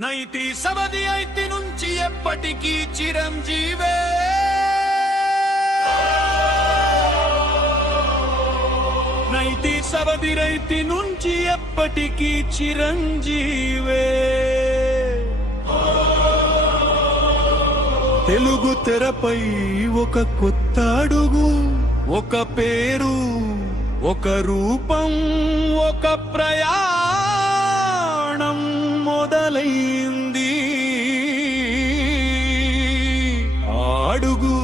నైతి సవది ఐతి నుంచి ఎప్పటికీ చిరంజీవే నైతి సవది రైతి నుంచి ఎప్పటికీ చిరంజీవే తెలుగు తెరపై ఒక కొత్త అడుగు, ఒక పేరు, ఒక రూపం, ఒక ప్రయాణం మొదలైంది. ఆ అడుగు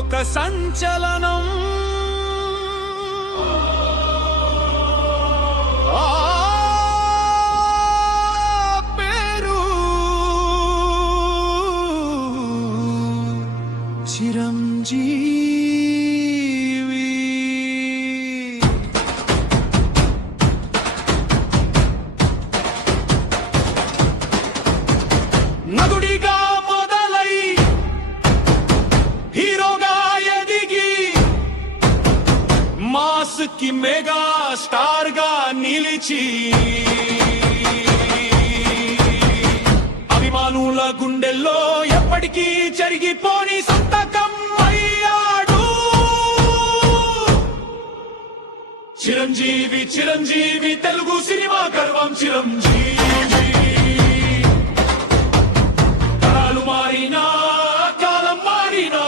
ఒక సంచలనం, ఆ పేరు చిరంజీవి. నదుడిగా మొదలై హీరోగా ఎదిగి మాస్ కి మెగా స్టార్ గా నిలిచి అభిమానుల గుండెల్లో ఎప్పటికీ జరిగిపోని సంతకం అయ్యాడు చిరంజీవి. చిరంజీవి తెలుగు సినిమా గర్వం చిరంజీవి. తరాలు మారినా కాలం మారినా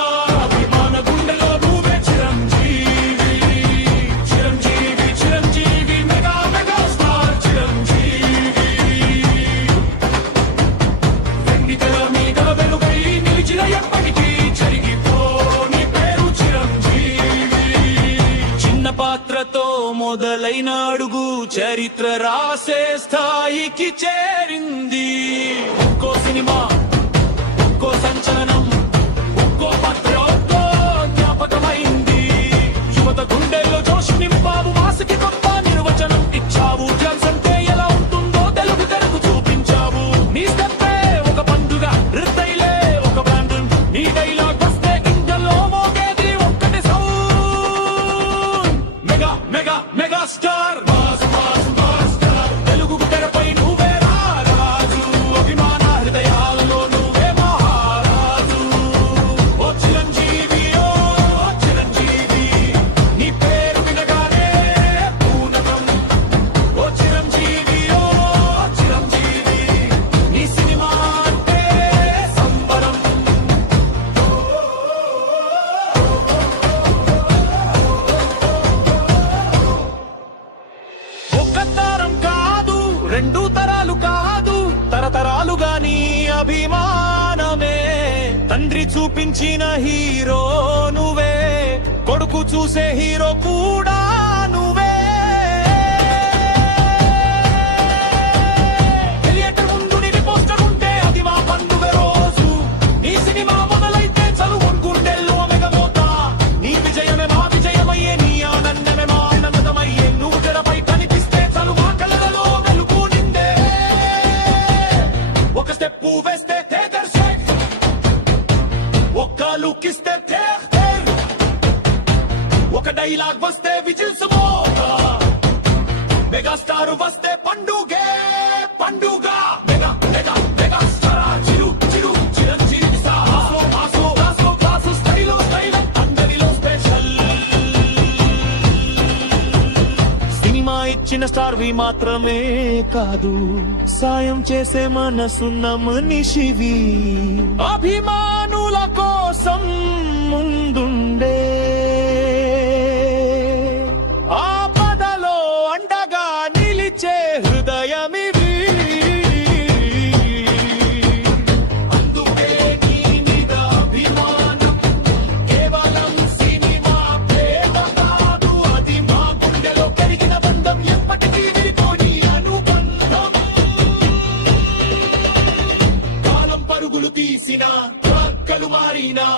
అభిమాన గుండెలో నువ్వే Chiranjeevi. Chiranjeevi Chiranjeevi mega mega star Chiranjeevi. వెండి తెర మీద వెలుగై నిలిచిన ఎప్పటికీ జరిగిపోని పేరు చిరంజీవి. చిన్న పాత్రతో మొదలైన అడుగు చరిత్ర రాసే స్థాయికి చేరింది. ఒక్కో సినిమా ఒక్కో సంచలనం, ఒక్కో పాత్ర ఒక్కో జ్ఞాపకమైంది. యువత గుండెల్లో జోష్ నింపావు, మాసుకి గొప్ప నిర్వచనం ఇచ్చావు. డ్రగ్స్ అంటే ఎలా ఉంటుందో తెలుగు తెరకు చూపించావు. నీ స్టెప్పే ఒక పండుగ, రిద్దైలే ఒక బ్రాండ్. నీ డైలాగ్ వస్తే ఇంజల్లో మోగేది ఒక్కటి sound. Mega mega mega star mass mass mass star. Telugu తెరపై నువ్వే రారాజు, అభిమాన హృదయాల్లో నువ్వే మహారాజు. ఓ చిరంజీవి ఓ చిరంజీవి, నీ పేరు వినగానే పూనకం. ఓ చిరంజీవి ఓ చిరంజీవి, నీ సినిమా అంటే సంబరం. ఒక్క తరం కాదు, రెండు తరాలు కాదు, తరతరాలుగా నీ అభిమానమే. తండ్రి చూపించిన హీరో నువ్వే, కొడుకు చూసే హీరో కూడా నువ్వే. థియేటర్ ముందు నీ పోస్టర్ ఉంటే అది మా పండుగ రోజు. నీ సినిమా మొదలైతే చదువు గుండెల్లో మెగమోత. నీ విజయమే మా విజయమయ్యే, నీ ఆనందమే మా ఆనందమయ్యే. నువ్వు తెరపై కనిపిస్తే చలు మా కళ్ళలో వెలుగు నిండే. ఒక స్టెప్ వేస్తే థియేటర్ షేక్, ఒక్క లుక్ ఇస్తే థియేటర్, ఒక డైలాగ్ వస్తే విజిల్స్ మోత. మెగాస్టార్ వస్తే పండుగే పండుగ. మెగా మెగా మెగా స్టార్ చిరు చిరు చిరంజీవి స్టార్. మాసో మాసో మాసో మాసో స్టైలో స్టైల్ అందరిలో స్పెషల్. సినిమా ఇచ్చిన స్టార్వి మాత్రమే కాదు, సాయం చేసే మనసున్న మనిషివి. అభిమానుల కోసం ముందుండే ఆపదలో అండగా నిలిచే హృదయమివి. అందుకే నీ మీద అభిమానం కేవలం సినిమా ప్రేమ కాదు, అది మా గుండెలో పెరిగిన బంధం, ఎప్పటికీ విడిపోని అనుబంధం. కాలం పరుగులు తీసిన, పక్కలు మారినా,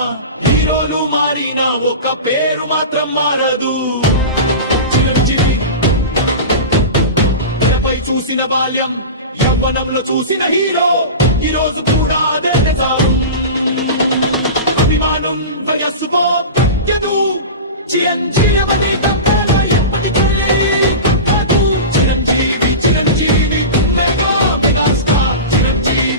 హీరోలు మారినా, ఒక పేరు మాత్రం మారదు చిరంజీవి. తెరపై చూసిన బాల్యం, యవ్వనంలో చూసిన హీరో, ఈ రోజు కూడా అదే నిజం. అభిమానం వయస్సుతో ప్రత్యదు చిరంజీవి ఎప్పటికీ Chiranjeevi Chiranjeevi mega mega star Chiranjeevi.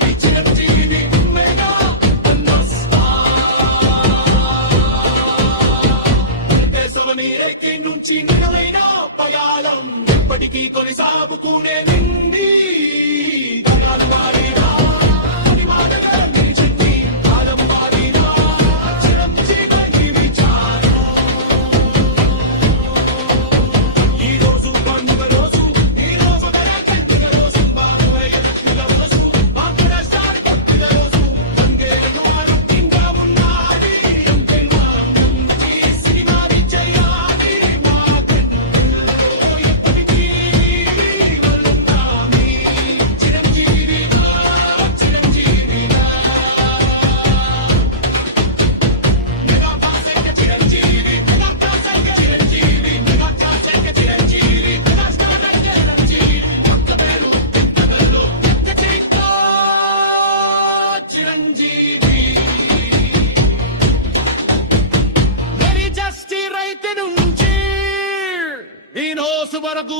Chiranjeevi మెరి జస్టి రైతు నుంచి ఈ నోసు వరకు